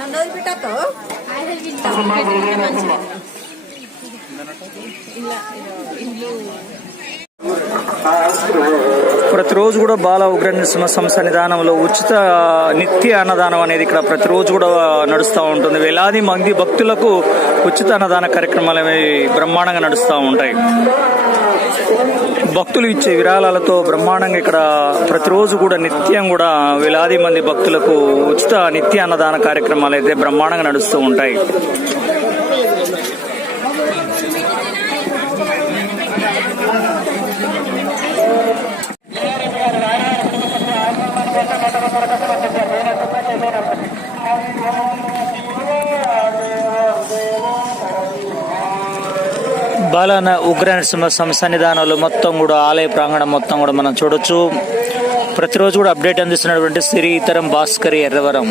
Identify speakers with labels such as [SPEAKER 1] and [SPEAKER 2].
[SPEAKER 1] నన్ను వదిలిపెట్టతో
[SPEAKER 2] ప్రతిరోజు కూడా బాల ఉగ్ర సంస్థ నిదానంలో ఉచిత నిత్య అన్నదానం అనేది ఇక్కడ ప్రతిరోజు కూడా నడుస్తూ ఉంటుంది. వేలాది మంది భక్తులకు ఉచిత అన్నదాన కార్యక్రమాలు అనేవి బ్రహ్మాండంగా నడుస్తూ ఉంటాయి. భక్తులు ఇచ్చే విరాళాలతో బ్రహ్మాండంగా ఇక్కడ ప్రతిరోజు కూడా నిత్యం కూడా వేలాది మంది భక్తులకు ఉచిత నిత్య అన్నదాన కార్యక్రమాలు అయితే బ్రహ్మాండంగా నడుస్తూ ఉంటాయి. బాలన ఉగ్ర నరసింహ స్వామి సన్నిధానంలో మొత్తం కూడా ఆలయ ప్రాంగణం మొత్తం కూడా మనం చూడొచ్చు. ప్రతిరోజు కూడా అప్డేట్ అందిస్తున్నటువంటి శ్రీతరం భాస్కరి ఎర్రవరం.